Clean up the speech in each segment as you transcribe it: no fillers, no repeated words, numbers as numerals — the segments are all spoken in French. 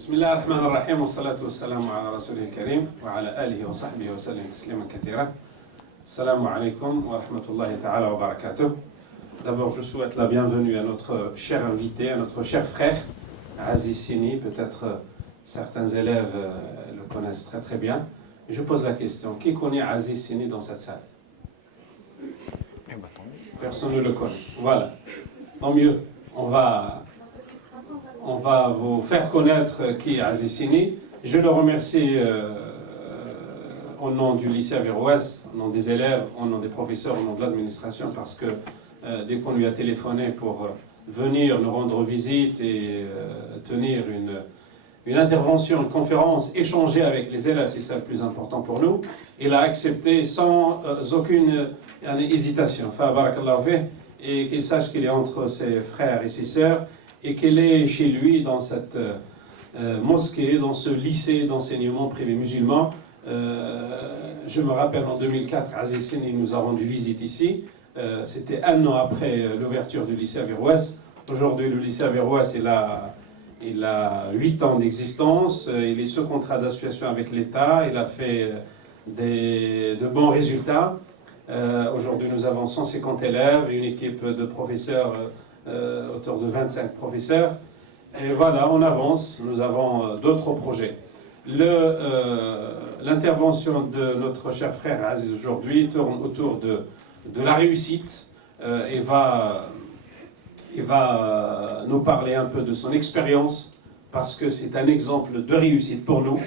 بسم الله الرحمن الرحيم والصلاة والسلام على رسوله الكريم وعلى آله وصحبه وسلم تسليما كثيرا. السلام عليكم ورحمة الله تعالى وبركاته. D'abord, je souhaite la bienvenue à notre cher invité, à notre cher frère, Aziz Sini. Peut-être certains élèves le connaissent très très bien. Et je pose la question, qui connaît Aziz Sini dans cette salle? Personne ne le connaît. Voilà. Tant mieux. On va vous faire connaître qui est Aziz Sini. Je le remercie au nom du lycée Averroès, au nom des élèves, au nom des professeurs, au nom de l'administration, parce que dès qu'on lui a téléphoné pour venir nous rendre visite et tenir une intervention, une conférence, échanger avec les élèves, c'est ça le plus important pour nous, il a accepté sans aucune hésitation. Enfin, barakallahu fih, et qu'il sache qu'il est entre ses frères et ses sœurs, et qu'il est chez lui dans cette mosquée, dans ce lycée d'enseignement privé musulman. Je me rappelle en 2004, Aziz Sini nous a rendu visite ici. C'était un an après l'ouverture du lycée Averroès. Aujourd'hui, le lycée Averroès, il a 8 ans d'existence. Il est sous contrat d'association avec l'État. Il a fait de bons résultats. Aujourd'hui, nous avons 150 élèves, une équipe de professeurs, autour de 25 professeurs. Et voilà, on avance. Nous avons d'autres projets. L'intervention de notre cher frère Aziz aujourd'hui tourne autour de la réussite et va nous parler un peu de son expérience, parce que c'est un exemple de réussite pour nous.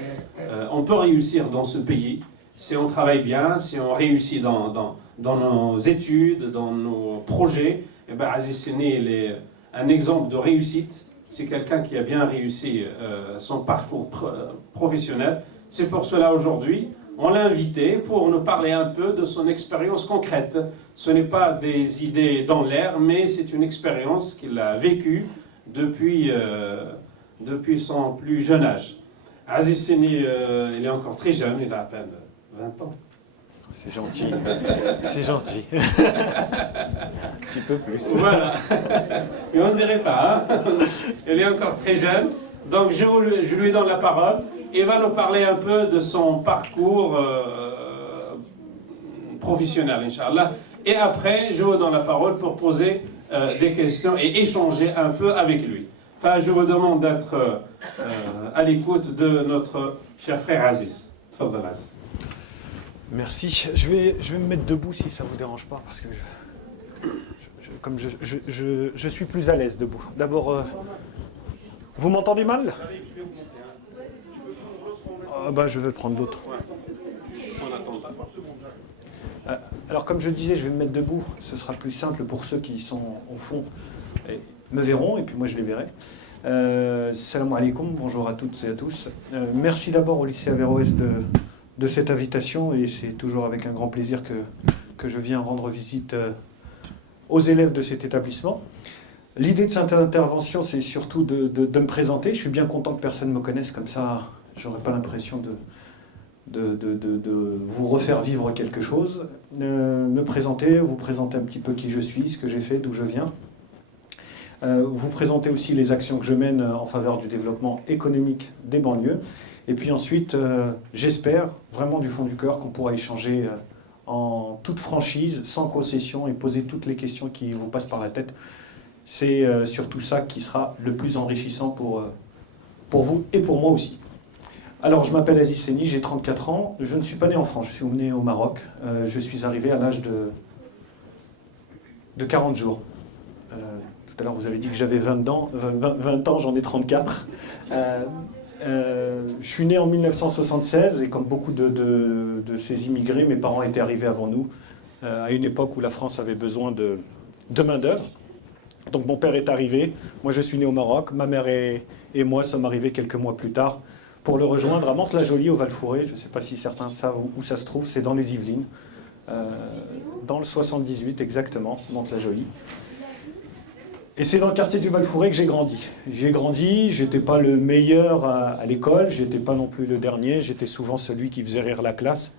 On peut réussir dans ce pays si on travaille bien, si on réussit dans nos études, dans nos projets. Et bien Aziz Sini, il est un exemple de réussite. C'est quelqu'un qui a bien réussi son parcours professionnel. C'est pour cela aujourd'hui, on l'a invité pour nous parler un peu de son expérience concrète. Ce n'est pas des idées dans l'air, mais c'est une expérience qu'il a vécue depuis son plus jeune âge. Aziz Sini, il est encore très jeune, il a à peine 20 ans. C'est gentil, c'est gentil. Un petit peu plus. Voilà, mais on ne dirait pas, hein. Il est encore très jeune, donc je lui donne la parole. Il va nous parler un peu de son parcours professionnel, Inch'Allah. Et après, je vous donne la parole pour poser des questions et échanger un peu avec lui. Enfin, je vous demande d'être à l'écoute de notre cher frère Aziz. Tfadal, Aziz. Merci. Je vais me mettre debout si ça ne vous dérange pas, parce que comme je suis plus à l'aise debout. D'abord, vous m'entendez mal? Je vais prendre l'autre. Alors, comme je disais, je vais me mettre debout. Ce sera plus simple pour ceux qui sont au fond et me verront, et puis moi je les verrai. Salam alaikum, bonjour à toutes et à tous. Merci d'abord au lycée Averroès de cette invitation, et c'est toujours avec un grand plaisir que je viens rendre visite aux élèves de cet établissement. L'idée de cette intervention, c'est surtout de me présenter. Je suis bien content que personne ne me connaisse, comme ça j'aurais pas l'impression de vous refaire vivre quelque chose. Me présenter, vous présenter un petit peu qui je suis, ce que j'ai fait, d'où je viens. Vous présenter aussi les actions que je mène en faveur du développement économique des banlieues. Et puis ensuite, j'espère vraiment du fond du cœur qu'on pourra échanger en toute franchise, sans concession, et poser toutes les questions qui vous passent par la tête. C'est surtout ça qui sera le plus enrichissant pour vous et pour moi aussi. Alors, je m'appelle Aziz Sini, j'ai 34 ans. Je ne suis pas né en France, je suis né au Maroc. Je suis arrivé à l'âge de 40 jours. Tout à l'heure, vous avez dit que j'avais 20 ans, j'en ai 34. Je suis né en 1976, et comme beaucoup de ces immigrés, mes parents étaient arrivés avant nous, à une époque où la France avait besoin de main-d'œuvre. Donc mon père est arrivé, moi je suis né au Maroc, ma mère et moi sommes arrivés quelques mois plus tard pour le rejoindre à Mantes-la-Jolie, au Val-Fouré. Je ne sais pas si certains savent où ça se trouve, c'est dans les Yvelines, dans le 78 exactement, Mantes-la-Jolie. Et c'est dans le quartier du Val-Fouré que j'ai grandi. J'étais pas le meilleur à l'école, j'étais pas non plus le dernier, j'étais souvent celui qui faisait rire la classe.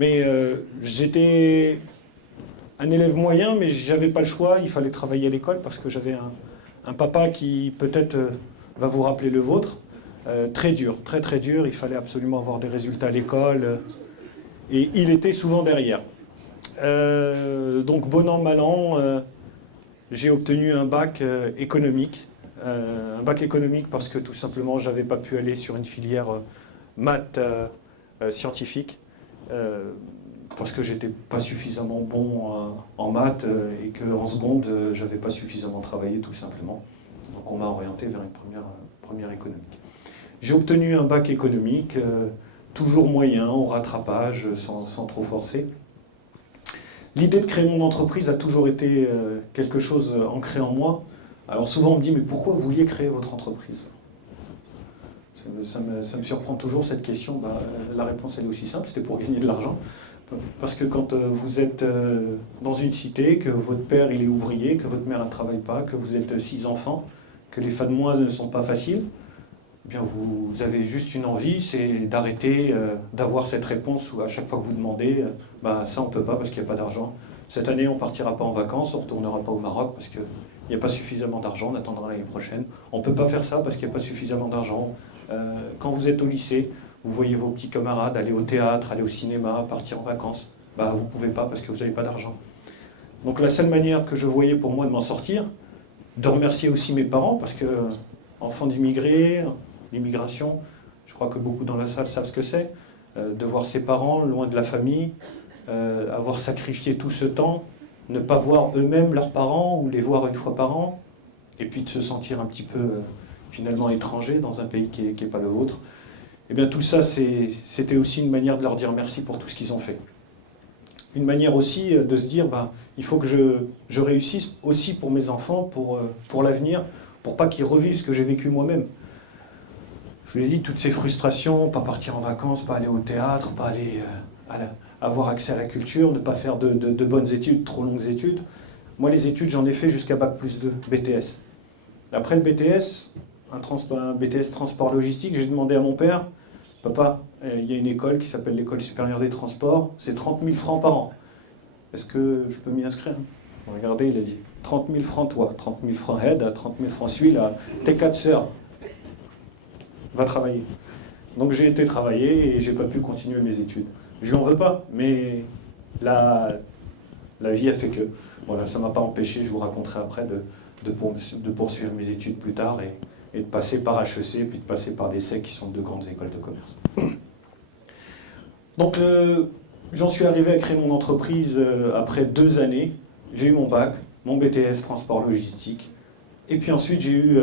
Mais j'étais un élève moyen, mais j'avais pas le choix, il fallait travailler à l'école parce que j'avais un papa qui peut-être va vous rappeler le vôtre, très dur, très très dur. Il fallait absolument avoir des résultats à l'école. Et il était souvent derrière. Donc bon an, mal an, j'ai obtenu un bac économique. Un bac économique parce que tout simplement, je n'avais pas pu aller sur une filière maths scientifique. Parce que j'étais pas suffisamment bon en maths et qu'en seconde, j'avais pas suffisamment travaillé tout simplement. Donc on m'a orienté vers une première économique. J'ai obtenu un bac économique, toujours moyen, au rattrapage, sans trop forcer. L'idée de créer mon entreprise a toujours été quelque chose ancré en moi. Alors souvent on me dit, mais pourquoi vous vouliez créer votre entreprise ? Ça me surprend toujours cette question. La réponse elle est aussi simple, c'était pour gagner de l'argent. Parce que quand vous êtes dans une cité, que votre père il est ouvrier, que votre mère ne travaille pas, que vous êtes 6 enfants, que les fins de mois ne sont pas faciles, eh bien vous avez juste une envie, c'est d'arrêter d'avoir cette réponse où à chaque fois que vous demandez, ça on ne peut pas parce qu'il n'y a pas d'argent. Cette année on ne partira pas en vacances, on ne retournera pas au Maroc parce qu'il n'y a pas suffisamment d'argent, on attendra l'année prochaine. On ne peut pas faire ça parce qu'il n'y a pas suffisamment d'argent. Quand vous êtes au lycée, vous voyez vos petits camarades aller au théâtre, aller au cinéma, partir en vacances. Vous ne pouvez pas parce que vous n'avez pas d'argent. Donc la seule manière que je voyais pour moi de m'en sortir, de remercier aussi mes parents, parce que enfant d'immigrés, l'immigration, je crois que beaucoup dans la salle savent ce que c'est, de voir ses parents loin de la famille, avoir sacrifié tout ce temps, ne pas voir eux-mêmes leurs parents ou les voir une fois par an, et puis de se sentir un petit peu finalement étranger dans un pays qui n'est pas le vôtre. Eh bien tout ça, c'était aussi une manière de leur dire merci pour tout ce qu'ils ont fait. Une manière aussi de se dire, il faut que je réussisse aussi pour mes enfants, pour l'avenir, pour pas qu'ils revivent ce que j'ai vécu moi-même. Je vous l'ai dit, toutes ces frustrations, pas partir en vacances, pas aller au théâtre, pas aller avoir accès à la culture, ne pas faire de bonnes études, trop longues études. Moi, les études, j'en ai fait jusqu'à Bac+2, BTS. Après le BTS, un BTS transport logistique, j'ai demandé à mon père, papa, il y a une école qui s'appelle l'école supérieure des transports, c'est 30 000 francs par an. Est-ce que je peux m'y inscrire ? Regardez, il a dit, 30 000 francs toi, 30 000 francs aide, 30 000 francs celui-là, tes 4 sœurs. Va travailler. Donc j'ai été travailler et j'ai pas pu continuer mes études. Je lui en veux pas, mais la vie a fait que. Voilà, ça m'a pas empêché, je vous raconterai après, de poursuivre mes études plus tard et de passer par HEC, puis de passer par l'ESSEC, qui sont 2 grandes écoles de commerce. Donc j'en suis arrivé à créer mon entreprise après 2 années. J'ai eu mon bac, mon BTS transport logistique, et puis ensuite j'ai eu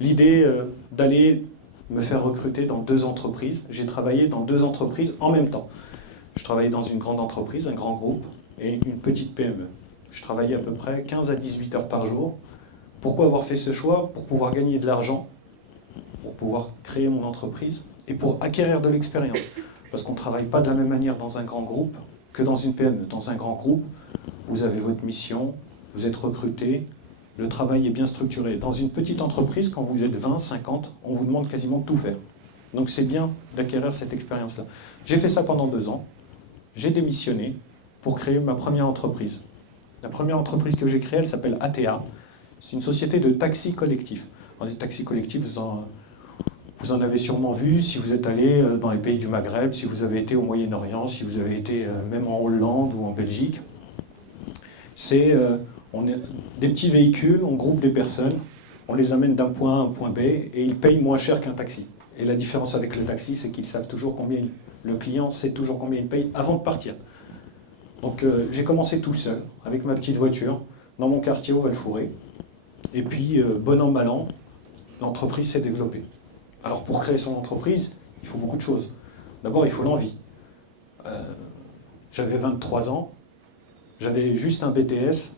l'idée d'aller me faire recruter dans 2 entreprises. J'ai travaillé dans 2 entreprises en même temps. Je travaillais dans une grande entreprise, un grand groupe, et une petite PME. Je travaillais à peu près 15 à 18 heures par jour. Pourquoi avoir fait ce choix ? Pour pouvoir gagner de l'argent, pour pouvoir créer mon entreprise, et pour acquérir de l'expérience. Parce qu'on ne travaille pas de la même manière dans un grand groupe que dans une PME. Dans un grand groupe, vous avez votre mission, vous êtes recruté, le travail est bien structuré. Dans une petite entreprise, quand vous êtes 20, 50, on vous demande quasiment de tout faire. Donc c'est bien d'acquérir cette expérience-là. J'ai fait ça pendant 2 ans. J'ai démissionné pour créer ma première entreprise. La première entreprise que j'ai créée, elle s'appelle ATA. C'est une société de taxis collectifs. Des taxis collectifs, vous en avez sûrement vu si vous êtes allé dans les pays du Maghreb, si vous avez été au Moyen-Orient, si vous avez été même en Hollande ou en Belgique. On est des petits véhicules, on groupe des personnes, on les amène d'un point A à un point B et ils payent moins cher qu'un taxi. Et la différence avec le taxi, c'est qu'ils savent toujours combien le client sait toujours combien il paye avant de partir. Donc j'ai commencé tout seul, avec ma petite voiture, dans mon quartier au Val-Fouré. Et puis, bon an, mal an, l'entreprise s'est développée. Alors pour créer son entreprise, il faut beaucoup de choses. D'abord, il faut l'envie. J'avais 23 ans, j'avais juste un BTS,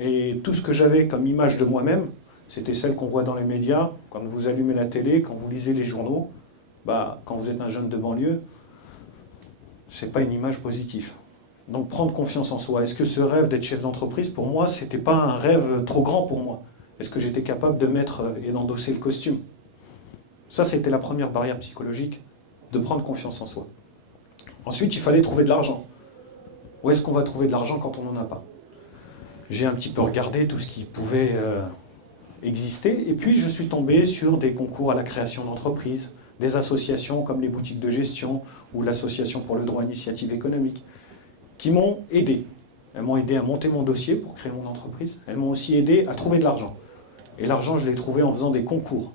et tout ce que j'avais comme image de moi-même, c'était celle qu'on voit dans les médias, quand vous allumez la télé, quand vous lisez les journaux, quand vous êtes un jeune de banlieue, c'est pas une image positive. Donc prendre confiance en soi. Est-ce que ce rêve d'être chef d'entreprise, pour moi, c'était pas un rêve trop grand pour moi? Est-ce que j'étais capable de mettre et d'endosser le costume? Ça, c'était la première barrière psychologique, de prendre confiance en soi. Ensuite, il fallait trouver de l'argent. Où est-ce qu'on va trouver de l'argent quand on n'en a pas? J'ai un petit peu regardé tout ce qui pouvait existait. Et puis je suis tombé sur des concours à la création d'entreprises, des associations comme les boutiques de gestion ou l'association pour le droit à initiative économique, qui m'ont aidé. Elles m'ont aidé à monter mon dossier pour créer mon entreprise. Elles m'ont aussi aidé à trouver de l'argent. Et l'argent, je l'ai trouvé en faisant des concours.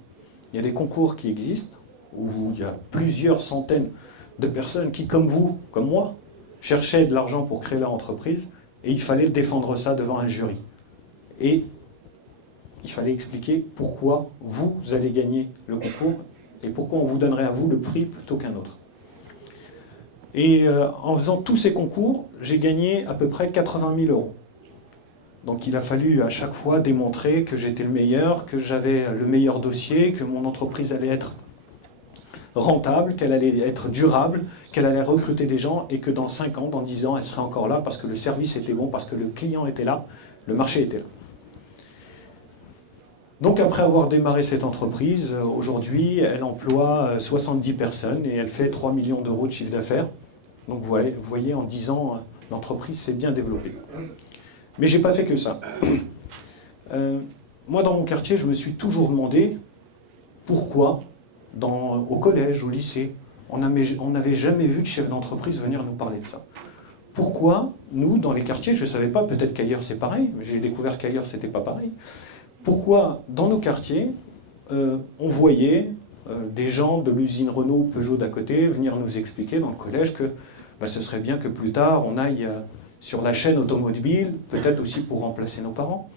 Il y a des concours qui existent, où il y a plusieurs centaines de personnes qui, comme vous, comme moi, cherchaient de l'argent pour créer leur entreprise, et il fallait défendre ça devant un jury. Et il fallait expliquer pourquoi vous allez gagner le concours, et pourquoi on vous donnerait à vous le prix plutôt qu'un autre. Et en faisant tous ces concours, j'ai gagné à peu près 80 000 euros. Donc il a fallu à chaque fois démontrer que j'étais le meilleur, que j'avais le meilleur dossier, que mon entreprise allait être rentable, qu'elle allait être durable, qu'elle allait recruter des gens et que dans 5 ans, dans 10 ans, elle serait encore là parce que le service était bon, parce que le client était là, le marché était là. Donc après avoir démarré cette entreprise, aujourd'hui, elle emploie 70 personnes et elle fait 3 millions d'euros de chiffre d'affaires. Donc vous voyez, en 10 ans, l'entreprise s'est bien développée. Mais je n'ai pas fait que ça. Moi, dans mon quartier, je me suis toujours demandé pourquoi, au collège, au lycée, on n'avait jamais vu de chef d'entreprise venir nous parler de ça. Pourquoi, nous, dans les quartiers, je ne savais pas, peut-être qu'ailleurs c'est pareil, mais j'ai découvert qu'ailleurs c'était pas pareil. Pourquoi, dans nos quartiers, on voyait des gens de l'usine Renault ou Peugeot d'à côté venir nous expliquer dans le collège que ce serait bien que plus tard on aille sur la chaîne automobile, peut-être aussi pour remplacer nos parents,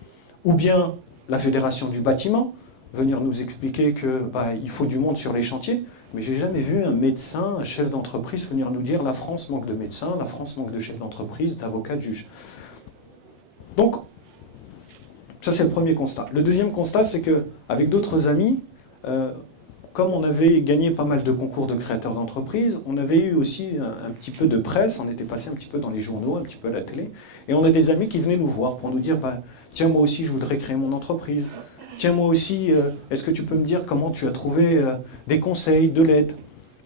ou bien la Fédération du bâtiment, venir nous expliquer qu'il faut du monde sur les chantiers, mais j'ai jamais vu un médecin, un chef d'entreprise venir nous dire la France manque de médecins, la France manque de chefs d'entreprise, d'avocats, de juges. Donc, ça c'est le premier constat. Le deuxième constat, c'est qu'avec d'autres amis, comme on avait gagné pas mal de concours de créateurs d'entreprises, on avait eu aussi un petit peu de presse, on était passé un petit peu dans les journaux, un petit peu à la télé, et on a des amis qui venaient nous voir pour nous dire tiens, moi aussi je voudrais créer mon entreprise, tiens, moi aussi, est-ce que tu peux me dire comment tu as trouvé des conseils, de l'aide?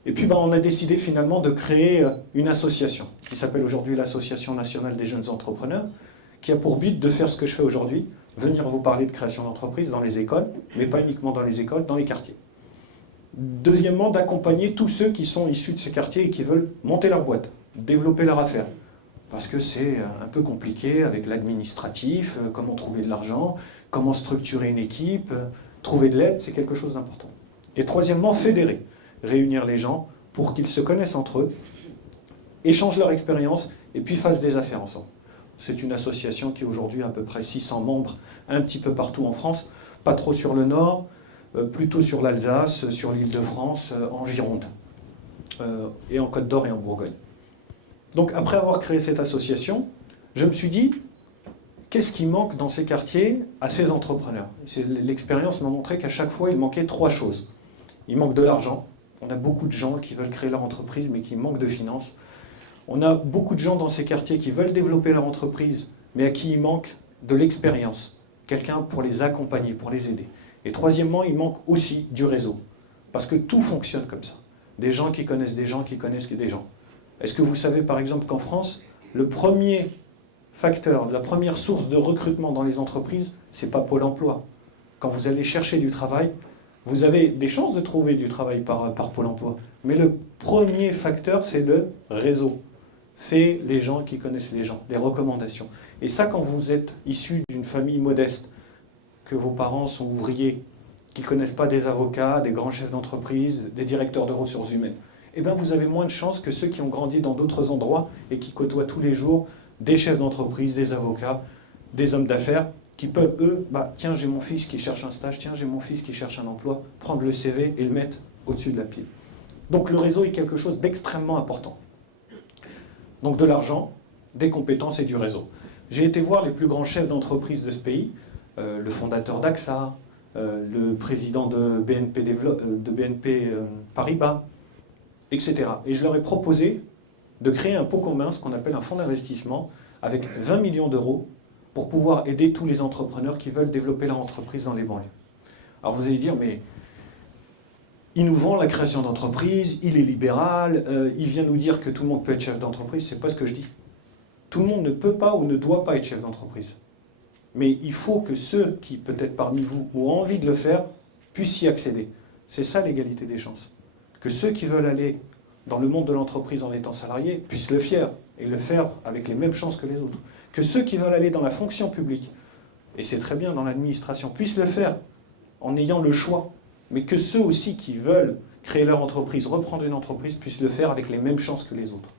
Et puis on a décidé finalement de créer une association, qui s'appelle aujourd'hui l'Association nationale des jeunes entrepreneurs, qui a pour but de faire ce que je fais aujourd'hui, venir vous parler de création d'entreprise dans les écoles, mais pas uniquement dans les écoles, dans les quartiers. Deuxièmement, d'accompagner tous ceux qui sont issus de ces quartiers et qui veulent monter leur boîte, développer leur affaire. Parce que c'est un peu compliqué avec l'administratif, comment trouver de l'argent, comment structurer une équipe, trouver de l'aide, c'est quelque chose d'important. Et troisièmement, fédérer, réunir les gens pour qu'ils se connaissent entre eux, échangent leur expérience et puis fassent des affaires ensemble. C'est une association qui aujourd'hui a à peu près 600 membres, un petit peu partout en France, pas trop sur le nord, plutôt sur l'Alsace, sur l'Île-de-France, en Gironde, et en Côte d'Or et en Bourgogne. Donc après avoir créé cette association, je me suis dit, qu'est-ce qui manque dans ces quartiers à ces entrepreneurs? L'expérience m'a montré qu'à chaque fois, il manquait 3 choses. Il manque de l'argent. On a beaucoup de gens qui veulent créer leur entreprise, mais qui manquent de finances. On a beaucoup de gens dans ces quartiers qui veulent développer leur entreprise, mais à qui il manque de l'expérience. Quelqu'un pour les accompagner, pour les aider. Et troisièmement, il manque aussi du réseau. Parce que tout fonctionne comme ça. Des gens qui connaissent des gens qui connaissent des gens. Est-ce que vous savez par exemple qu'en France, le premier facteur, la première source de recrutement dans les entreprises, c'est pas Pôle emploi. Quand vous allez chercher du travail, vous avez des chances de trouver du travail par Pôle emploi. Mais le premier facteur, c'est le réseau. C'est les gens qui connaissent les gens, les recommandations. Et ça, quand vous êtes issu d'une famille modeste, que vos parents sont ouvriers, qui ne connaissent pas des avocats, des grands chefs d'entreprise, des directeurs de ressources humaines, eh bien vous avez moins de chances que ceux qui ont grandi dans d'autres endroits et qui côtoient tous les jours des chefs d'entreprise, des avocats, des hommes d'affaires, qui peuvent, eux, tiens, j'ai mon fils qui cherche un stage, tiens, j'ai mon fils qui cherche un emploi, prendre le CV et le mettre au-dessus de la pile. Donc le réseau est quelque chose d'extrêmement important. Donc de l'argent, des compétences et du réseau. J'ai été voir les plus grands chefs d'entreprise de ce pays, le fondateur d'AXA, le président de BNP Paribas, etc. Et je leur ai proposé de créer un pot commun, ce qu'on appelle un fonds d'investissement, avec 20 millions d'euros pour pouvoir aider tous les entrepreneurs qui veulent développer leur entreprise dans les banlieues. Alors vous allez dire, mais il nous vend la création d'entreprise, il est libéral, il vient nous dire que tout le monde peut être chef d'entreprise, c'est pas ce que je dis. Tout le monde ne peut pas ou ne doit pas être chef d'entreprise. Mais il faut que ceux qui, peut-être parmi vous, ont envie de le faire, puissent y accéder. C'est ça l'égalité des chances. Que ceux qui veulent aller dans le monde de l'entreprise en étant salariés puissent le faire, et le faire avec les mêmes chances que les autres. Que ceux qui veulent aller dans la fonction publique, et c'est très bien dans l'administration, puissent le faire en ayant le choix. Mais que ceux aussi qui veulent créer leur entreprise, reprendre une entreprise, puissent le faire avec les mêmes chances que les autres.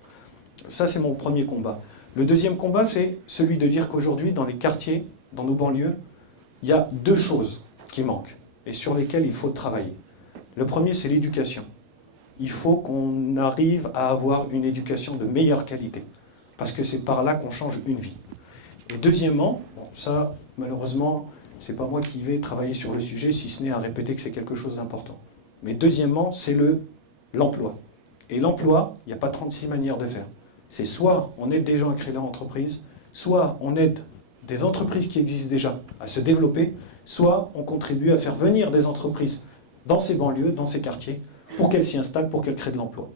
Ça, c'est mon premier combat. Le deuxième combat, c'est celui de dire qu'aujourd'hui, dans les quartiers, dans nos banlieues, il y a deux choses qui manquent et sur lesquelles il faut travailler. Le premier, c'est l'éducation. Il faut qu'on arrive à avoir une éducation de meilleure qualité, parce que c'est par là qu'on change une vie. Et deuxièmement, bon, ça, malheureusement, c'est pas moi qui vais travailler sur le sujet, si ce n'est à répéter que c'est quelque chose d'important. Mais deuxièmement, c'est l'emploi. Et l'emploi, il n'y a pas 36 manières de faire. C'est soit on aide des gens à créer leur entreprise, soit on aide des entreprises qui existent déjà à se développer, soit on contribue à faire venir des entreprises dans ces banlieues, dans ces quartiers, pour qu'elles s'y installent, pour qu'elles créent de l'emploi.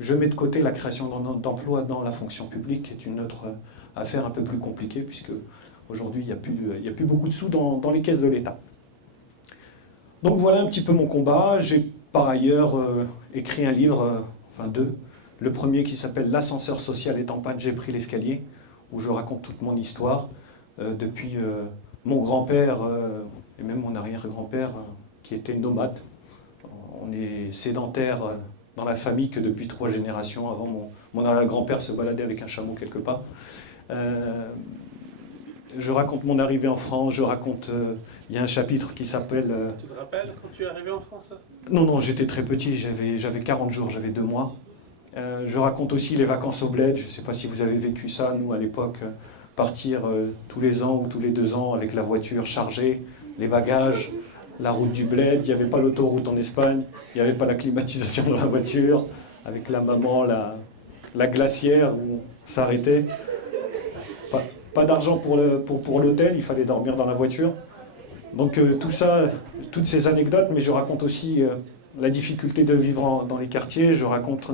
Je mets de côté la création d'emplois dans la fonction publique, qui est une autre affaire un peu plus compliquée, puisque aujourd'hui, il n'y a plus beaucoup de sous dans les caisses de l'État. Donc voilà un petit peu mon combat. J'ai par ailleurs écrit un livre, enfin deux. Le premier qui s'appelle « L'ascenseur social est en panne, j'ai pris l'escalier », où je raconte toute mon histoire, depuis mon grand-père et même mon arrière-grand-père, qui était nomade. On est sédentaire dans la famille que depuis 3 générations. Avant, mon arrière-grand-père se baladait avec un chameau quelque part. Je raconte mon arrivée en France, je raconte... il y a un chapitre qui s'appelle... Tu te rappelles quand tu es arrivé en France? Non, j'étais très petit, j'avais 40 jours, j'avais 2 mois. Je raconte aussi les vacances au bled, je ne sais pas si vous avez vécu ça, nous à l'époque, partir tous les ans ou tous les 2 ans avec la voiture chargée, les bagages, la route du bled, il n'y avait pas l'autoroute en Espagne, il n'y avait pas la climatisation dans la voiture, avec la maman, la glacière où on s'arrêtait. Pas d'argent pour l'hôtel, il fallait dormir dans la voiture. Donc tout ça, toutes ces anecdotes, mais je raconte aussi la difficulté de vivre dans les quartiers, je raconte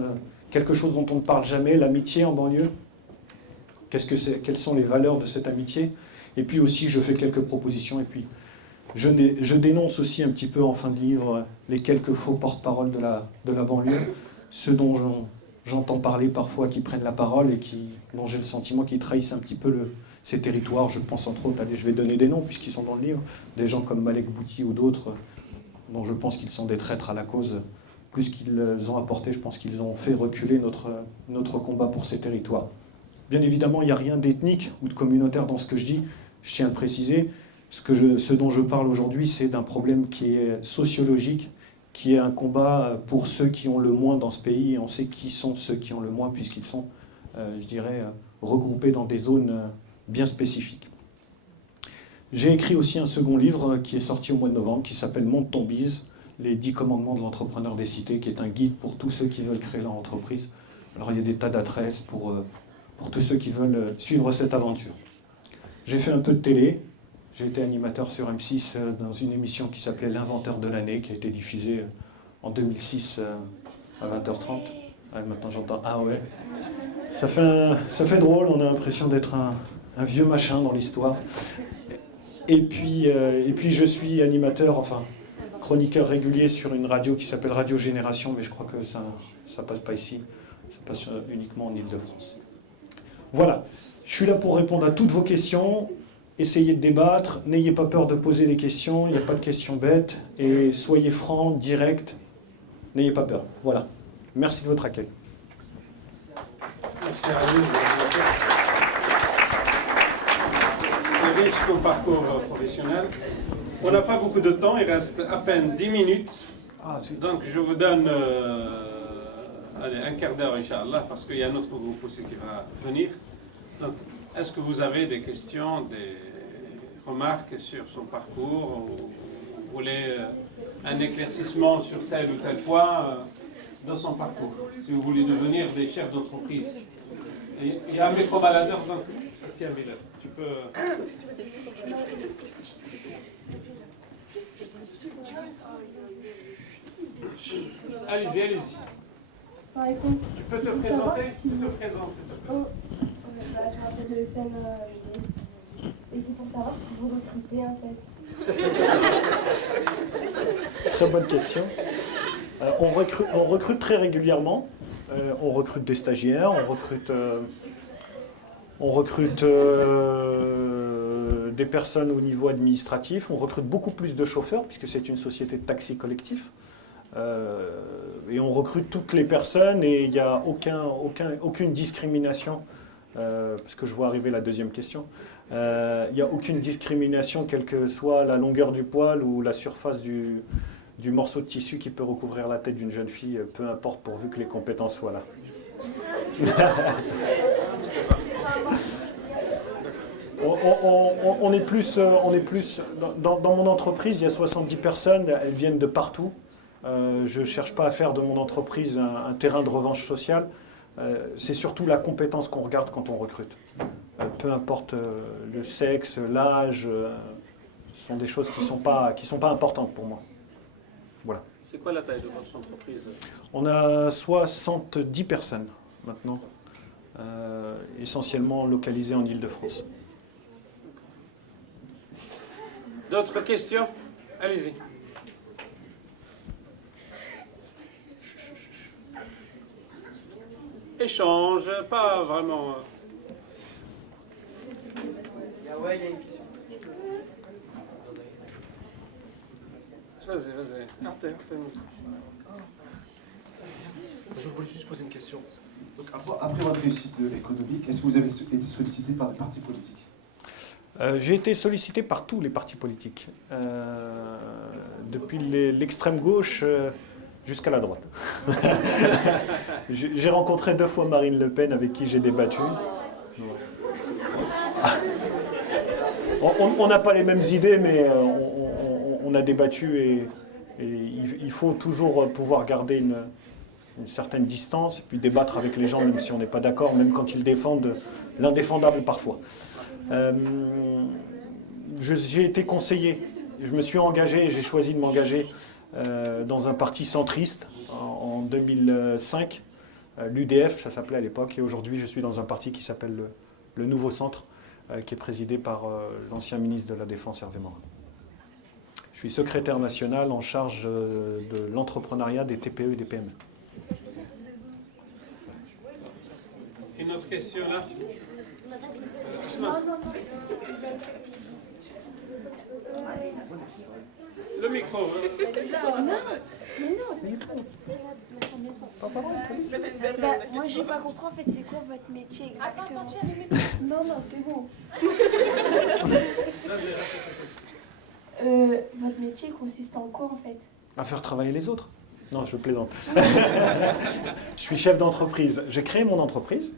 quelque chose dont on ne parle jamais, l'amitié en banlieue. Quelles sont les valeurs de cette amitié? Et puis aussi, je fais quelques propositions, et puis je dénonce aussi un petit peu en fin de livre les quelques faux porte-parole de la banlieue, ceux dont j'entends parler parfois qui prennent la parole et dont j'ai le sentiment qu'ils trahissent un petit peu ces territoires. Je pense entre autres, allez, je vais donner des noms puisqu'ils sont dans le livre, des gens comme Malek Bouti ou d'autres, dont je pense qu'ils sont des traîtres à la cause. Plus qu'ils ont apporté, je pense qu'ils ont fait reculer notre combat pour ces territoires. Bien évidemment, il n'y a rien d'ethnique ou de communautaire dans ce que je dis, je tiens à le préciser. Ce dont je parle aujourd'hui, c'est d'un problème qui est sociologique, qui est un combat pour ceux qui ont le moins dans ce pays, et on sait qui sont ceux qui ont le moins, puisqu'ils sont, je dirais, regroupés dans des zones bien spécifiques. J'ai écrit aussi un second livre qui est sorti au mois de novembre, qui s'appelle « Monte ton bise », les 10 commandements de l'entrepreneur des cités, qui est un guide pour tous ceux qui veulent créer leur entreprise. Alors il y a des tas d'adresses pour tous ceux qui veulent suivre cette aventure. J'ai fait un peu de télé. J'ai été animateur sur M6 dans une émission qui s'appelait L'Inventeur de l'année, qui a été diffusée en 2006 à 20h30. Ah, maintenant j'entends « Ah ouais ». Ça fait drôle, on a l'impression d'être un vieux machin dans l'histoire. Et puis je suis animateur, enfin chroniqueur régulier sur une radio qui s'appelle Radio Génération, mais je crois que ça passe pas ici, ça passe uniquement en Île-de-France. Voilà, je suis là pour répondre à toutes vos questions. Essayez de débattre, n'ayez pas peur de poser des questions, il n'y a pas de questions bêtes, et soyez francs, directs, n'ayez pas peur. Voilà. Merci de votre accueil. Merci à vous. C'est riche ton parcours professionnel. On n'a pas beaucoup de temps, il reste à peine 10 minutes. Donc je vous donne allez, un quart d'heure, Inch'Allah, parce qu'il y a un autre groupe aussi qui va venir. Donc, est-ce que vous avez des questions, des remarques sur son parcours, ou vous voulez un éclaircissement sur tel ou tel point dans son parcours, si vous voulez devenir des chefs d'entreprise? Il y a un micro-baladeur, donc tiens, Bilal, tu peux... Allez-y, allez-y. Tu peux te présenter? Je m'appelle Hussein. Et c'est pour savoir si vous recrutez en fait. Très bonne question. On recrute très régulièrement. On recrute des stagiaires, on recrute des personnes au niveau administratif, on recrute beaucoup plus de chauffeurs, puisque c'est une société de taxi collectif. Et on recrute toutes les personnes et il n'y a aucune discrimination, parce que je vois arriver la deuxième question. Il n'y a aucune discrimination, quelle que soit la longueur du poil ou la surface du morceau de tissu qui peut recouvrir la tête d'une jeune fille, peu importe, pourvu que les compétences soient là. On est plus dans mon entreprise, il y a 70 personnes, elles viennent de partout. Je ne cherche pas à faire de mon entreprise un terrain de revanche sociale. C'est surtout la compétence qu'on regarde quand on recrute. Peu importe le sexe, l'âge, ce sont des choses qui sont pas importantes pour moi. Voilà. C'est quoi la taille de votre entreprise? On a 70 personnes maintenant, essentiellement localisées en Île-de-France. D'autres questions? Allez-y. Échange, pas vraiment. Ouais, il y a une question. Vas-y. Je voulais juste poser une question. Donc après votre réussite économique, est-ce que vous avez été sollicité par des partis politiques? J'ai été sollicité par tous les partis politiques, depuis l'extrême gauche jusqu'à la droite. J'ai rencontré 2 fois Marine Le Pen avec qui j'ai débattu. On n'a pas les mêmes idées, mais on a débattu et il faut toujours pouvoir garder une certaine distance et puis débattre avec les gens même si on n'est pas d'accord, même quand ils défendent l'indéfendable parfois. J'ai été conseiller, je me suis engagé, j'ai choisi de m'engager dans un parti centriste en 2005, l'UDF ça s'appelait à l'époque, et aujourd'hui je suis dans un parti qui s'appelle le Nouveau Centre, qui est présidé par l'ancien ministre de la Défense Hervé Morin. Je suis secrétaire national en charge de l'entrepreneuriat des TPE et des PME. Une autre question là? Le micro. Moi j'ai pas compris en fait c'est quoi votre métier exactement. Non, c'est bon. Votre métier consiste en quoi en fait? À faire travailler les autres. Non, je plaisante. Je suis chef d'entreprise. J'ai créé mon entreprise,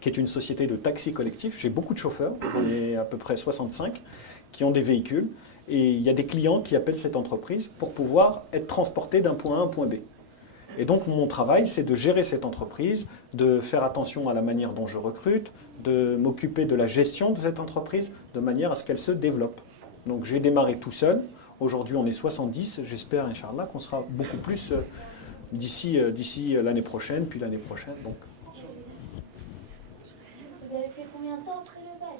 qui est une société de taxi collectif. J'ai beaucoup de chauffeurs, j'en ai à peu près 65, qui ont des véhicules. Et il y a des clients qui appellent cette entreprise pour pouvoir être transportés d'un point A à un point B. Et donc mon travail, c'est de gérer cette entreprise, de faire attention à la manière dont je recrute, de m'occuper de la gestion de cette entreprise, de manière à ce qu'elle se développe. Donc j'ai démarré tout seul. Aujourd'hui, on est 70. J'espère, Inch'Allah, qu'on sera beaucoup plus d'ici l'année prochaine, puis l'année prochaine. Donc. Vous avez fait combien de temps après le bac?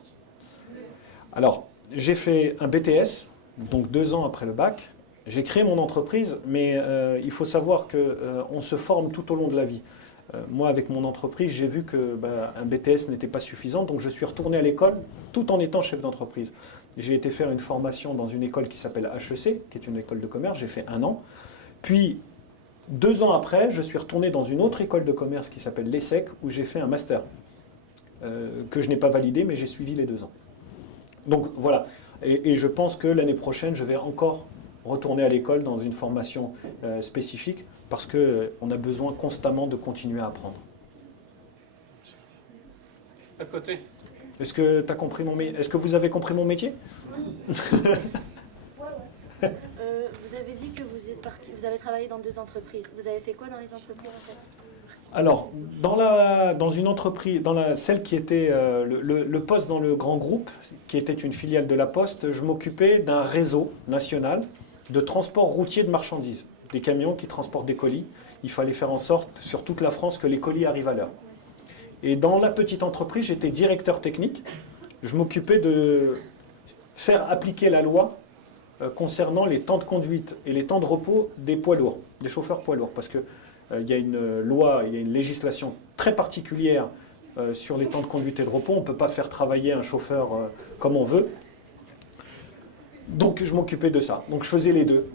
Alors, j'ai fait un BTS, donc 2 ans après le bac. J'ai créé mon entreprise, mais il faut savoir qu'on se forme tout au long de la vie. Moi, avec mon entreprise, j'ai vu que un BTS n'était pas suffisant, donc je suis retourné à l'école tout en étant chef d'entreprise. J'ai été faire une formation dans une école qui s'appelle HEC, qui est une école de commerce, j'ai fait 1 an. Puis, 2 ans après, je suis retourné dans une autre école de commerce qui s'appelle l'ESSEC, où j'ai fait un master, que je n'ai pas validé, mais j'ai suivi les 2 ans. Donc voilà, et je pense que l'année prochaine, je vais encore retourner à l'école dans une formation spécifique, parce qu'on a besoin constamment de continuer à apprendre. À côté. Est-ce que tu as compris Est-ce que vous avez compris mon métier? Vous avez dit que vous avez travaillé dans 2 entreprises. Vous avez fait quoi dans les entreprises en fait? Alors, dans une entreprise, celle qui était le poste dans le grand groupe, qui était une filiale de la Poste, je m'occupais d'un réseau national de transport routier de marchandises. Des camions qui transportent des colis. Il fallait faire en sorte, sur toute la France, que les colis arrivent à l'heure. Et dans la petite entreprise, j'étais directeur technique. je m'occupais de faire appliquer la loi concernant les temps de conduite et les temps de repos des poids lourds, des chauffeurs poids lourds. Parce qu'il y a une loi, il y a une législation très particulière sur les temps de conduite et de repos. On ne peut pas faire travailler un chauffeur comme on veut. Donc je m'occupais de ça. Donc je faisais les deux.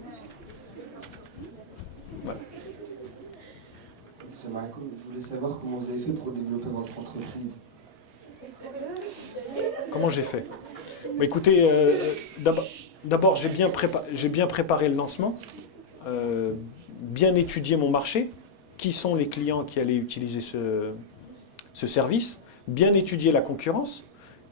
Voilà. Salam alaikum. Je voulais savoir comment vous avez fait pour développer votre entreprise. Comment j'ai fait? Bah, écoutez, d'abord j'ai bien préparé le lancement, bien étudié mon marché, qui sont les clients qui allaient utiliser ce service, bien étudier la concurrence,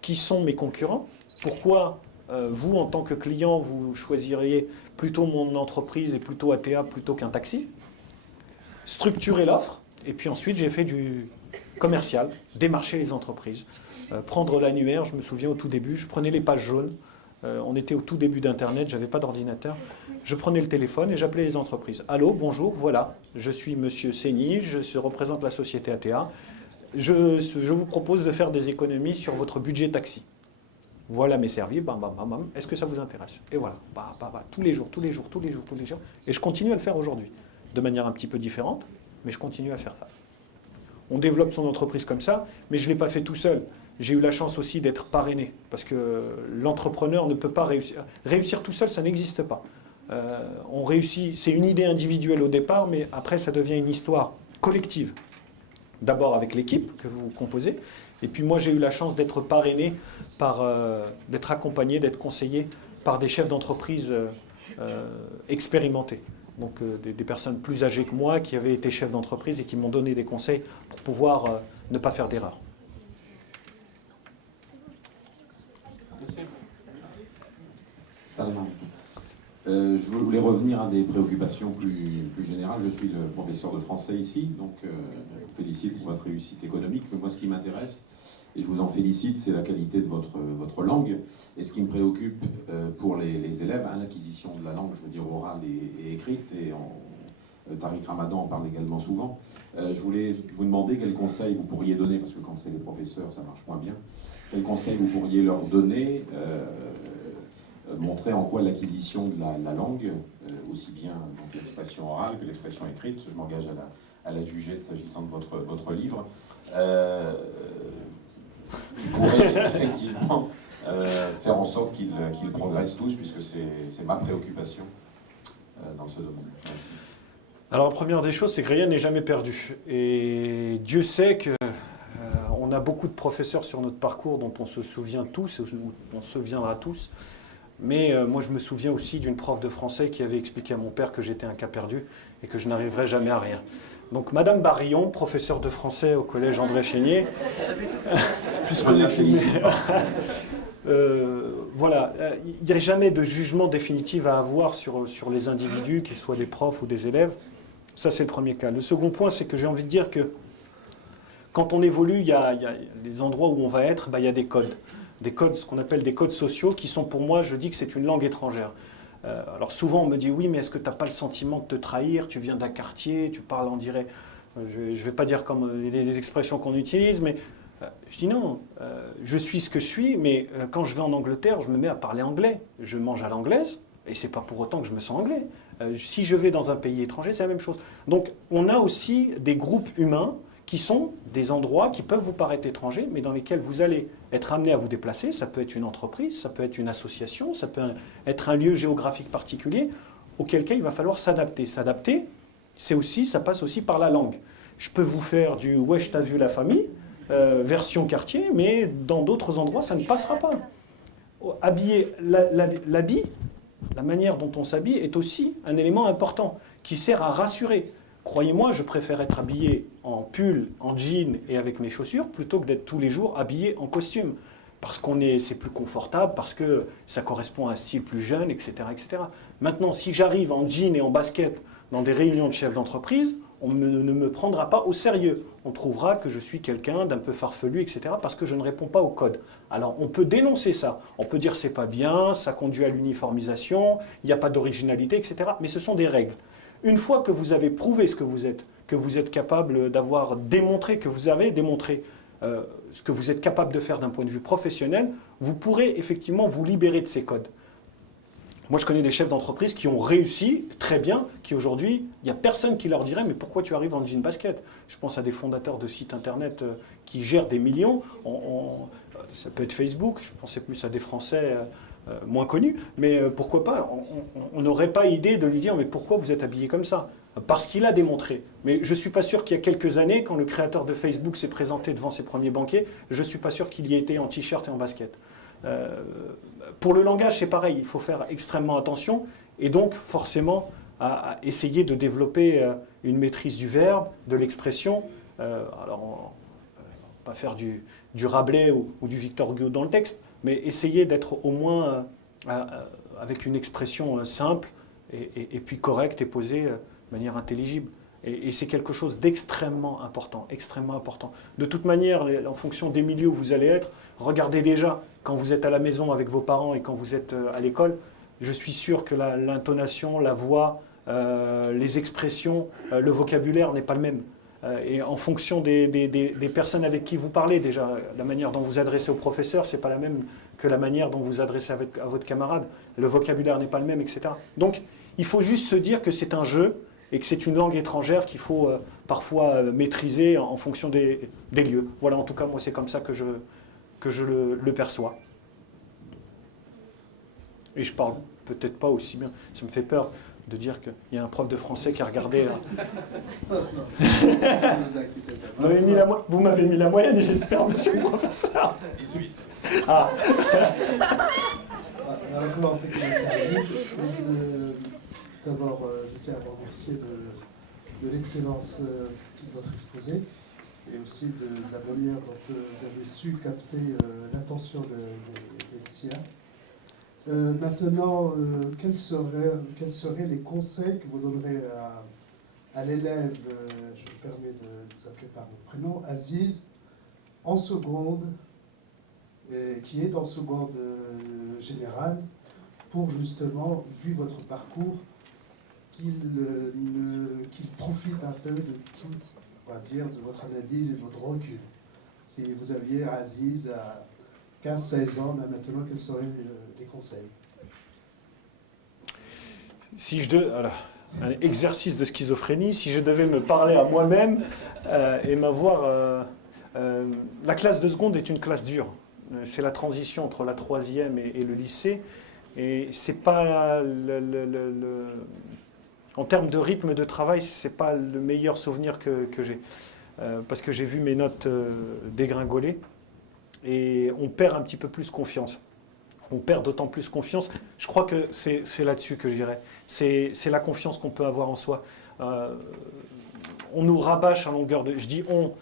qui sont mes concurrents, pourquoi vous, en tant que client, vous choisiriez plutôt mon entreprise et plutôt ATA plutôt qu'un taxi, structurer l'offre, et puis ensuite j'ai fait du commercial, démarcher les entreprises, prendre l'annuaire. Je me souviens au tout début, je prenais les pages jaunes, on était au tout début d'Internet, je n'avais pas d'ordinateur, je prenais le téléphone et j'appelais les entreprises. Allô, bonjour, voilà, je suis Monsieur Séni, je représente la société ATA, je vous propose de faire des économies sur votre budget taxi. Voilà mes services, bam, bam, bam, bam. Est-ce que ça vous intéresse? Et voilà, bah, tous les jours. Et je continue à le faire aujourd'hui, de manière un petit peu différente, mais je continue à faire ça. On développe son entreprise comme ça, mais je ne l'ai pas fait tout seul. J'ai eu la chance aussi d'être parrainé, parce que l'entrepreneur ne peut pas réussir. Réussir tout seul, ça n'existe pas. On réussit, c'est une idée individuelle au départ, mais après, ça devient une histoire collective. D'abord avec l'équipe que vous composez, et puis moi, j'ai eu la chance d'être parrainé, d'être accompagné, d'être conseillé par des chefs d'entreprise expérimentés. Donc des personnes plus âgées que moi qui avaient été chefs d'entreprise et qui m'ont donné des conseils pour pouvoir ne pas faire d'erreur. Salam alaikum. Je voulais revenir à des préoccupations plus générales. Je suis le professeur de français ici, donc je vous félicite pour votre réussite économique. Mais moi, ce qui m'intéresse, et je vous en félicite, c'est la qualité de votre langue. Et ce qui me préoccupe pour les élèves, l'acquisition de la langue, je veux dire orale et écrite, et Tariq Ramadan en parle également souvent. Je voulais vous demander quels conseils vous pourriez donner, parce que quand c'est les professeurs, ça marche moins bien. Quels conseils vous pourriez leur donner, montrer en quoi l'acquisition de la langue, aussi bien l'expression orale que l'expression écrite, je m'engage à la juger s'agissant de votre livre, pourrait effectivement faire en sorte qu'ils progressent tous, puisque c'est ma préoccupation dans ce domaine. Merci. Alors la première des choses, c'est que rien n'est jamais perdu. Et Dieu sait que on a beaucoup de professeurs sur notre parcours dont on se souvient tous, on se souviendra tous. Mais moi, je me souviens aussi d'une prof de français qui avait expliqué à mon père que j'étais un cas perdu et que je n'arriverais jamais à rien. Donc, Madame Barillon, professeure de français au collège André Chénier, puisqu'on est filmé, voilà, il n'y a jamais de jugement définitif à avoir sur les individus, qu'ils soient des profs ou des élèves. Ça, c'est le premier cas. Le second point, c'est que j'ai envie de dire que quand on évolue, il y a les endroits où on va être, il y a des codes. Des codes, ce qu'on appelle des codes sociaux, qui sont pour moi, je dis que c'est une langue étrangère. Alors souvent on me dit, oui, mais est-ce que tu n'as pas le sentiment de te trahir? Tu viens d'un quartier, tu parles, on dirait, je ne vais pas dire comme les expressions qu'on utilise, mais je dis non, je suis ce que je suis, mais quand je vais en Angleterre, je me mets à parler anglais. Je mange à l'anglaise, et ce n'est pas pour autant que je me sens anglais. Si je vais dans un pays étranger, c'est la même chose. Donc on a aussi des groupes humains qui sont des endroits qui peuvent vous paraître étrangers, mais dans lesquels vous allez être amené à vous déplacer. Ça peut être une entreprise, ça peut être une association, ça peut être un lieu géographique particulier, auquel cas il va falloir s'adapter. S'adapter, ça passe aussi par la langue. Je peux vous faire du « wesh, t'as vu la famille », version quartier, mais dans d'autres endroits, ça ne passera pas. Habiller, l'habit, la manière dont on s'habille est aussi un élément important qui sert à rassurer. Croyez-moi, je préfère être habillé en pull, en jean et avec mes chaussures plutôt que d'être tous les jours habillé en costume. Parce que c'est plus confortable, parce que ça correspond à un style plus jeune, etc., etc. Maintenant, si j'arrive en jean et en basket dans des réunions de chefs d'entreprise, on ne me prendra pas au sérieux. On trouvera que je suis quelqu'un d'un peu farfelu, etc., parce que je ne réponds pas au code. Alors, on peut dénoncer ça. On peut dire c'est pas bien, ça conduit à l'uniformisation, il n'y a pas d'originalité, etc. Mais ce sont des règles. Une fois que vous avez prouvé ce que vous êtes capable d'avoir démontré, que vous avez démontré ce que vous êtes capable de faire d'un point de vue professionnel, vous pourrez effectivement vous libérer de ces codes. Moi, je connais des chefs d'entreprise qui ont réussi très bien, qui aujourd'hui, il n'y a personne qui leur dirait « mais pourquoi tu arrives en jean basket ?» Je pense à des fondateurs de sites internet qui gèrent des millions. Ça peut être Facebook, je pensais plus à des Français moins connus. Mais pourquoi pas, on n'aurait pas idée de lui dire « mais pourquoi vous êtes habillé comme ça ?» Parce qu'il a démontré. Mais je ne suis pas sûr qu'il y a quelques années, quand le créateur de Facebook s'est présenté devant ses premiers banquiers, je ne suis pas sûr qu'il y ait été en t-shirt et en basket. Pour le langage, c'est pareil, il faut faire extrêmement attention et donc forcément à essayer de développer une maîtrise du verbe, de l'expression. Alors, on ne va pas faire du Rabelais ou du Victor Hugo dans le texte, mais essayer d'être au moins avec une expression simple et puis correcte et posée de manière intelligible. Et c'est quelque chose d'extrêmement important, extrêmement important. De toute manière, en fonction des milieux où vous allez être, regardez déjà, quand vous êtes à la maison avec vos parents et quand vous êtes à l'école, je suis sûr que l'intonation, la voix, les expressions, le vocabulaire n'est pas le même. Et en fonction des personnes avec qui vous parlez déjà, la manière dont vous adressez au professeur, ce n'est pas la même que la manière dont vous adressez à votre camarade. Le vocabulaire n'est pas le même, etc. Donc, il faut juste se dire que c'est un jeu et que c'est une langue étrangère qu'il faut parfois maîtriser en fonction des lieux. Voilà, en tout cas, moi, c'est comme ça que je le perçois. Et je parle peut-être pas aussi bien. Ça me fait peur de dire qu'il y a un prof de français qui a regardé... Vous m'avez mis la moyenne, j'espère, monsieur le professeur. 18. Ah. Alors, en fait, tout d'abord, je tiens à vous remercier de l'excellence de votre exposé et aussi de la manière dont vous avez su capter l'attention des lycéens. Maintenant, quels seraient les conseils que vous donnerez à l'élève, je me permets de vous appeler par votre prénom, Aziz, en seconde, qui est en seconde générale, pour justement, vu votre parcours, qu'il profite un peu de tout, on va dire, de votre analyse et de votre recul. Si vous aviez Aziz à 15-16 ans, là maintenant, quels seraient les conseils? Si alors, un exercice de schizophrénie, si je devais me parler à moi-même et m'avoir... la classe de seconde est une classe dure. C'est la transition entre la troisième et le lycée. Et c'est pas en termes de rythme de travail, c'est pas le meilleur souvenir que j'ai. Parce que j'ai vu mes notes dégringoler. Et on perd un petit peu plus confiance. On perd d'autant plus confiance. Je crois que c'est là-dessus que j'irais. C'est la confiance qu'on peut avoir en soi. On nous rabâche à longueur de... Je dis on,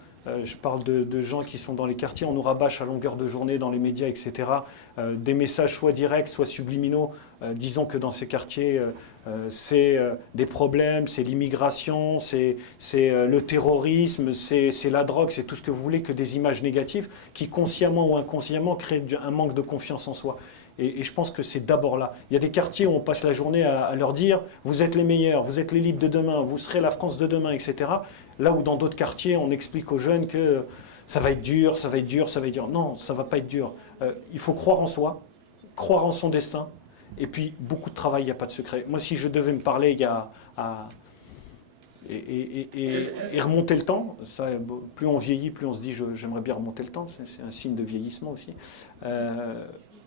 je parle de gens qui sont dans les quartiers, on nous rabâche à longueur de journée dans les médias, etc. Des messages soit directs, soit subliminaux. Disons que dans ces quartiers, c'est des problèmes, c'est l'immigration, c'est le terrorisme, c'est la drogue, c'est tout ce que vous voulez, que des images négatives qui, consciemment ou inconsciemment, créent un manque de confiance en soi. Et je pense que c'est d'abord là. Il y a des quartiers où on passe la journée à leur dire « vous êtes les meilleurs, vous êtes l'élite de demain, vous serez la France de demain, etc. » Là où dans d'autres quartiers, on explique aux jeunes que ça va être dur, ça va être dur, ça va être dur. Non, ça ne va pas être dur. Il faut croire en soi, croire en son destin. Et puis, beaucoup de travail, il n'y a pas de secret. Moi, si je devais me parler et remonter le temps, ça, plus on vieillit, plus on se dit j'aimerais bien remonter le temps. C'est un signe de vieillissement aussi.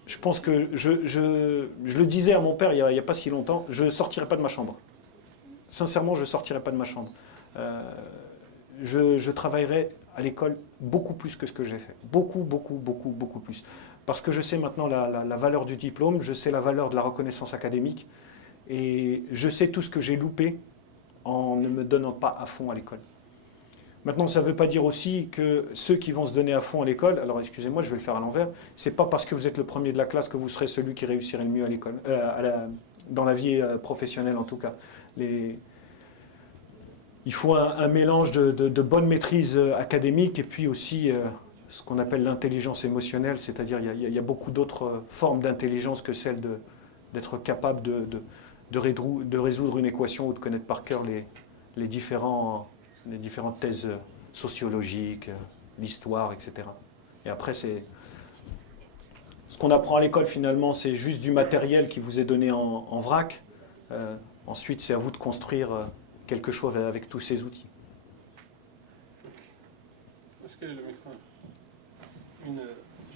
Je pense que je le disais à mon père il n'y a pas si longtemps, je ne sortirai pas de ma chambre. Sincèrement, je ne sortirai pas de ma chambre. Je travaillerai à l'école beaucoup plus que ce que j'ai fait. Beaucoup plus. Parce que je sais maintenant la valeur du diplôme, je sais la valeur de la reconnaissance académique, et je sais tout ce que j'ai loupé en ne me donnant pas à fond à l'école. Maintenant, ça ne veut pas dire aussi que ceux qui vont se donner à fond à l'école, alors excusez-moi, je vais le faire à l'envers, c'est pas parce que vous êtes le premier de la classe que vous serez celui qui réussirait le mieux à l'école, dans la vie professionnelle en tout cas. Il faut un mélange de bonne maîtrise académique et puis aussi ce qu'on appelle l'intelligence émotionnelle, c'est-à-dire il y a beaucoup d'autres formes d'intelligence que celle d'être capable de résoudre une équation ou de connaître par cœur les différentes thèses sociologiques, l'histoire, etc. Et après, c'est... Ce qu'on apprend à l'école, finalement, c'est juste du matériel qui vous est donné en vrac. Ensuite, c'est à vous de construire quelque chose avec tous ces outils. Est-ce que le micro...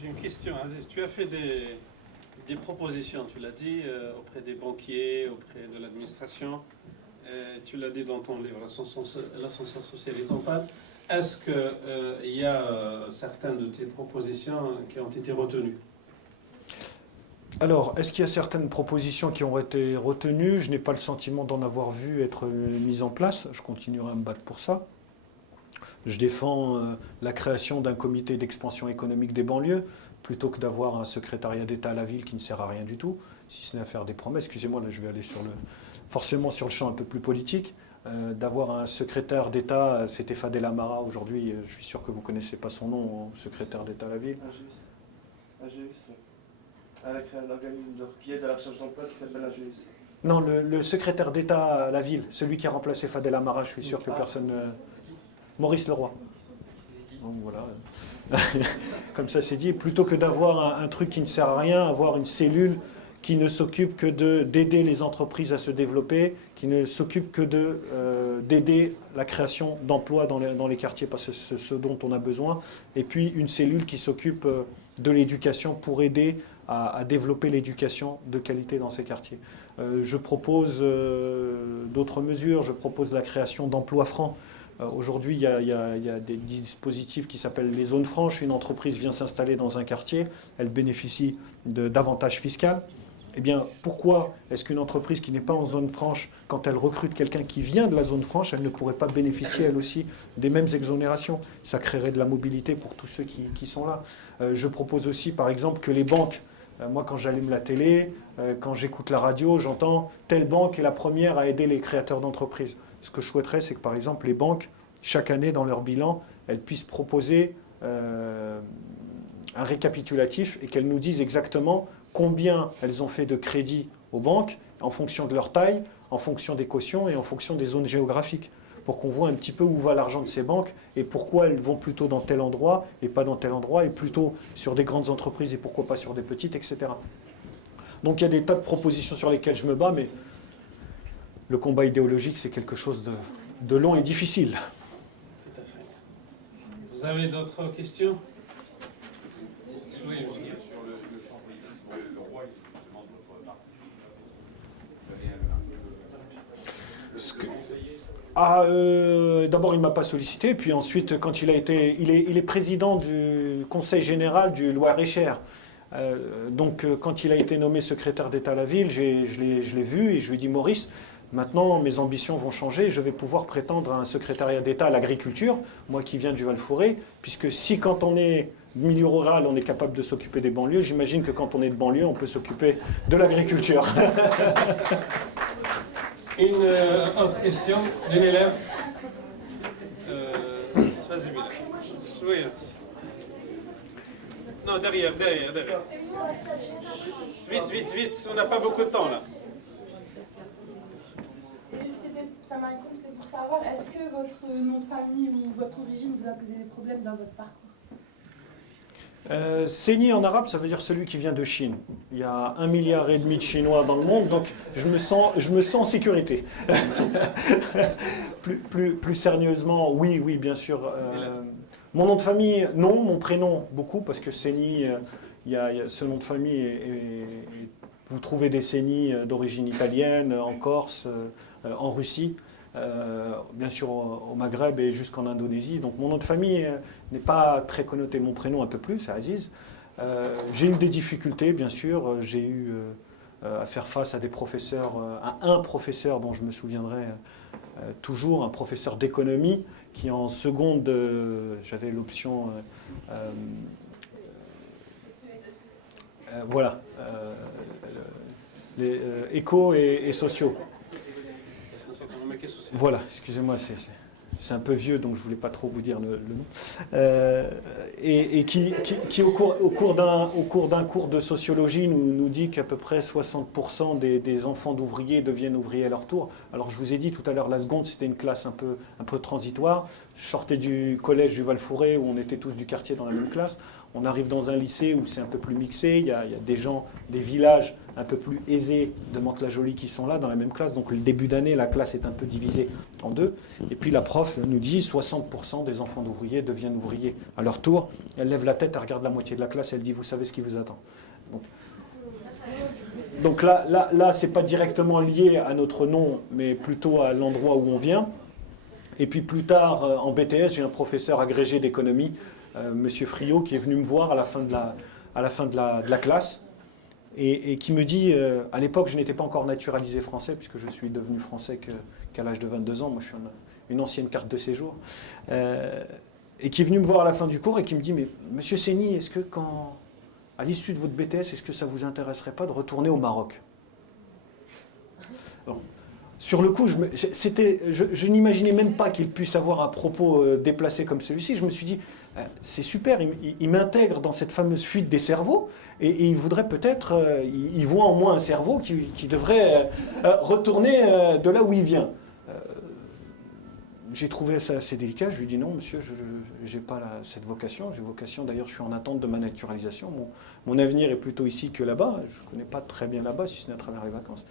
J'ai une question, Aziz. Tu as fait des propositions, tu l'as dit, auprès des banquiers, auprès de l'administration. Tu l'as dit dans ton livre, l'ascenseur sociale et temporelle. Est-ce qu'il y a certaines de tes propositions qui ont été retenues? Alors, est-ce qu'il y a certaines propositions qui ont été retenues? Je n'ai pas le sentiment d'en avoir vu être mises en place. Je continuerai à me battre pour ça. Je défends la création d'un comité d'expansion économique des banlieues, plutôt que d'avoir un secrétariat d'État à la ville qui ne sert à rien du tout, si ce n'est à faire des promesses. Excusez-moi, là je vais aller forcément sur le champ un peu plus politique. D'avoir un secrétaire d'État, c'était Fadel Amara aujourd'hui, je suis sûr que vous ne connaissez pas son nom, secrétaire d'État à la ville. AGEUS. Elle a créé un organisme qui aide à la recherche d'emploi qui s'appelle AGEUS. Non, le secrétaire d'État à la ville, celui qui a remplacé Fadel Amara, je suis sûr que personne... Maurice Leroy. Donc voilà. Comme ça c'est dit, plutôt que d'avoir un truc qui ne sert à rien, avoir une cellule qui ne s'occupe que d'aider les entreprises à se développer, qui ne s'occupe que d'aider la création d'emplois dans les quartiers, parce que c'est ce dont on a besoin, et puis une cellule qui s'occupe de l'éducation pour aider à développer l'éducation de qualité dans ces quartiers. Je propose d'autres mesures, je propose la création d'emplois francs. Aujourd'hui, il y a des dispositifs qui s'appellent les zones franches. Une entreprise vient s'installer dans un quartier, elle bénéficie d'avantages fiscaux. Eh bien, pourquoi est-ce qu'une entreprise qui n'est pas en zone franche, quand elle recrute quelqu'un qui vient de la zone franche, elle ne pourrait pas bénéficier, elle aussi, des mêmes exonérations? Ça créerait de la mobilité pour tous ceux qui sont là. Je propose aussi, par exemple, que les banques, moi, quand j'allume la télé, quand j'écoute la radio, j'entends telle banque est la première à aider les créateurs d'entreprises. Ce que je souhaiterais, c'est que, par exemple, les banques, chaque année, dans leur bilan, elles puissent proposer un récapitulatif et qu'elles nous disent exactement combien elles ont fait de crédits aux banques en fonction de leur taille, en fonction des cautions et en fonction des zones géographiques, pour qu'on voit un petit peu où va l'argent de ces banques et pourquoi elles vont plutôt dans tel endroit et pas dans tel endroit, et plutôt sur des grandes entreprises et pourquoi pas sur des petites, etc. Donc il y a des tas de propositions sur lesquelles je me bats, mais le combat idéologique, c'est quelque chose de long et difficile. Tout à fait. Vous avez d'autres questions? Oui, oui. Sur le champ politique, le roi, il demande votre parti. D'abord, il ne m'a pas sollicité, puis ensuite, quand il est président du Conseil général du Loir-et-Cher. Donc, quand il a été nommé secrétaire d'État à la ville, je l'ai vu et je lui ai dit, Maurice, maintenant, mes ambitions vont changer, je vais pouvoir prétendre à un secrétariat d'État à l'agriculture, moi qui viens du Val-Forêt, puisque si quand on est milieu rural, on est capable de s'occuper des banlieues, j'imagine que quand on est de banlieue, on peut s'occuper de l'agriculture. Une autre question d'une élève. Vas-y, Mila. Oui. Non, derrière. Vite, on n'a pas beaucoup de temps là. Ça m'inquiète, c'est pour savoir, est-ce que votre nom de famille ou votre origine vous a causé des problèmes dans votre parcours? Séni en arabe, ça veut dire celui qui vient de Chine. Il y a 1,5 milliard de Chinois dans le monde, donc je me sens en sécurité. plus sérieusement, oui, bien sûr. Mon nom de famille, non. Mon prénom, beaucoup, parce que Séni, ce nom de famille, vous trouvez des Séni d'origine italienne, en Corse, en Russie. Bien sûr au Maghreb et jusqu'en Indonésie. Donc mon nom de famille n'est pas très connoté, mon prénom un peu plus, c'est Aziz. J'ai eu des difficultés, bien sûr. J'ai eu à faire face à des professeurs, à un professeur dont je me souviendrai toujours, un professeur d'économie qui en seconde, j'avais l'option les éco et sociaux. Voilà, excusez-moi, c'est un peu vieux, donc je ne voulais pas trop vous dire le nom, et qui au cours d'un cours de sociologie nous dit qu'à peu près 60% des enfants d'ouvriers deviennent ouvriers à leur tour. Alors je vous ai dit tout à l'heure, la seconde, c'était une classe un peu transitoire. Je sortais du collège du Val-Fouré, où on était tous du quartier dans la même classe. On arrive dans un lycée où c'est un peu plus mixé, il y a des gens, des villages un peu plus aisés de Mantes-la-Jolie qui sont là dans la même classe. Donc le début d'année, la classe est un peu divisée en deux. Et puis la prof nous dit 60% des enfants d'ouvriers deviennent ouvriers à leur tour. Elle lève la tête, elle regarde la moitié de la classe et elle dit « Vous savez ce qui vous attend ». Donc là c'est pas directement lié à notre nom, mais plutôt à l'endroit où on vient. Et puis plus tard, en BTS, j'ai un professeur agrégé d'économie, Monsieur Friot, qui est venu me voir à la fin de la classe et qui me dit, à l'époque je n'étais pas encore naturalisé français puisque je suis devenu français qu'à l'âge de 22 ans, moi je suis une ancienne carte de séjour, et qui est venu me voir à la fin du cours et qui me dit, mais Monsieur Seni, est-ce que à l'issue de votre BTS, est-ce que ça vous intéresserait pas de retourner au Maroc? Alors, sur le coup, je n'imaginais même pas qu'il puisse avoir un propos déplacé comme celui-ci. Je me suis dit, c'est super, il m'intègre dans cette fameuse fuite des cerveaux et il voudrait peut-être, il voit en moi un cerveau qui devrait retourner de là où il vient. J'ai trouvé ça assez délicat. Je lui ai dit non, monsieur, je n'ai pas cette vocation. J'ai vocation, d'ailleurs, je suis en attente de ma naturalisation. Mon avenir est plutôt ici que là-bas. Je ne connais pas très bien là-bas, si ce n'est à travers les vacances.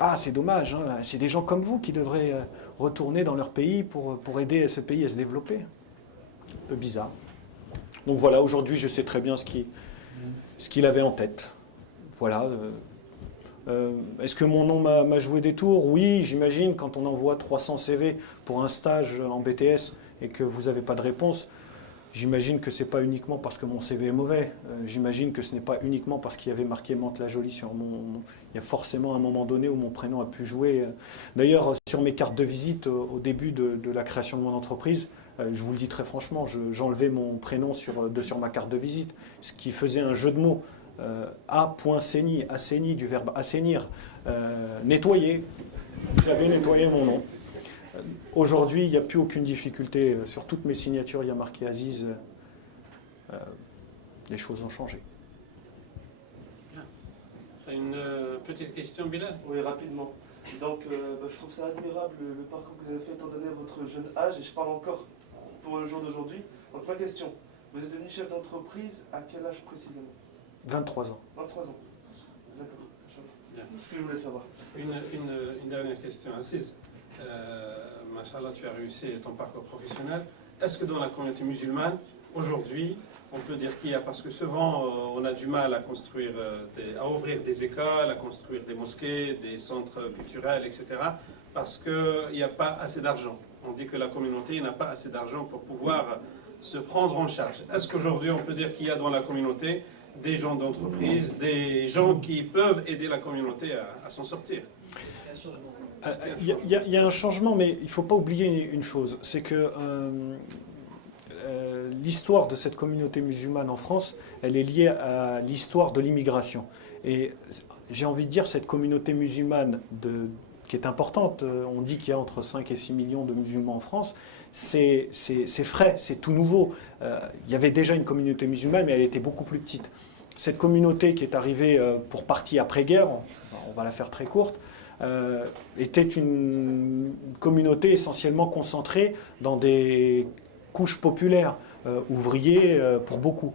Ah, c'est dommage, hein, c'est des gens comme vous qui devraient retourner dans leur pays pour aider ce pays à se développer. Un peu bizarre. Donc voilà, aujourd'hui, je sais très bien ce qu'il avait en tête. Voilà. Est-ce que mon nom m'a joué des tours? Oui, j'imagine, quand on envoie 300 CV pour un stage en BTS et que vous n'avez pas de réponse, j'imagine que ce n'est pas uniquement parce que mon CV est mauvais. J'imagine que ce n'est pas uniquement parce qu'il y avait marqué Mantes-la-Jolie sur mon... Il y a forcément un moment donné où mon prénom a pu jouer. D'ailleurs, sur mes cartes de visite, au début de la création de mon entreprise, je vous le dis très franchement, j'enlevais mon prénom sur ma carte de visite, ce qui faisait un jeu de mots. A.Seni, assaini, du verbe assainir, nettoyer. J'avais nettoyé mon nom. Aujourd'hui, il n'y a plus aucune difficulté. Sur toutes mes signatures, il y a marqué Aziz. Les choses ont changé. Une petite question, Bilal? Oui, rapidement. Donc, je trouve ça admirable le parcours que vous avez fait étant donné votre jeune âge, et je parle encore pour le jour d'aujourd'hui. Donc, ma question, vous êtes devenu chef d'entreprise à quel âge précisément? 23 ans. 23 ans. D'accord. C'est ce que je voulais savoir. Une dernière question, Aziz. Machallah, tu as réussi ton parcours professionnel. Est-ce que dans la communauté musulmane, aujourd'hui, on peut dire qu'il y a, parce que souvent on a du mal à construire, à ouvrir des écoles, à construire des mosquées, des centres culturels, etc., parce qu'il n'y a pas assez d'argent. On dit que la communauté n'a pas assez d'argent pour pouvoir se prendre en charge. Est-ce qu'aujourd'hui on peut dire qu'il y a dans la communauté des gens d'entreprise, des gens qui peuvent aider la communauté à s'en sortir? Il y a un changement, mais il ne faut pas oublier une chose, c'est que l'histoire de cette communauté musulmane en France, elle est liée à l'histoire de l'immigration. Et j'ai envie de dire, cette communauté musulmane qui est importante, on dit qu'il y a entre 5 et 6 millions de musulmans en France, c'est frais, c'est tout nouveau. Il y avait déjà une communauté musulmane, mais elle était beaucoup plus petite. Cette communauté qui est arrivée pour partie après-guerre, on va la faire très courte, était une communauté essentiellement concentrée dans des couches populaires, ouvriers pour beaucoup,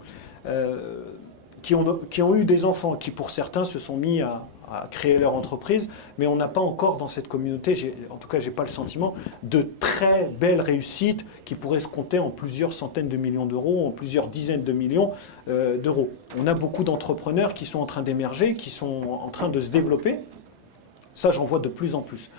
qui ont eu des enfants, qui pour certains se sont mis à créer leur entreprise, mais on n'a pas encore dans cette communauté, en tout cas je n'ai pas le sentiment, de très belles réussites qui pourraient se compter en plusieurs centaines de millions d'euros, en plusieurs dizaines de millions d'euros. On a beaucoup d'entrepreneurs qui sont en train d'émerger, qui sont en train de se développer. Ça, j'en vois de plus en plus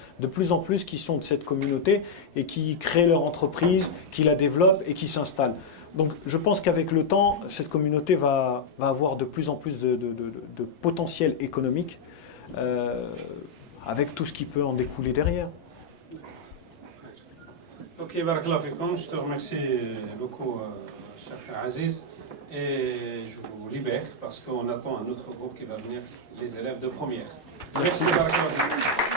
qui sont de cette communauté et qui créent leur entreprise, qui la développent et qui s'installent. Donc je pense qu'avec le temps, cette communauté va avoir de plus en plus de potentiel économique, avec tout ce qui peut en découler derrière. Ok, Barakallahu Fikoum, je te remercie beaucoup, cher Aziz, et je vous libère parce qu'on attend un autre groupe qui va venir, les élèves de première. Merci, Barakallahu Fikoum.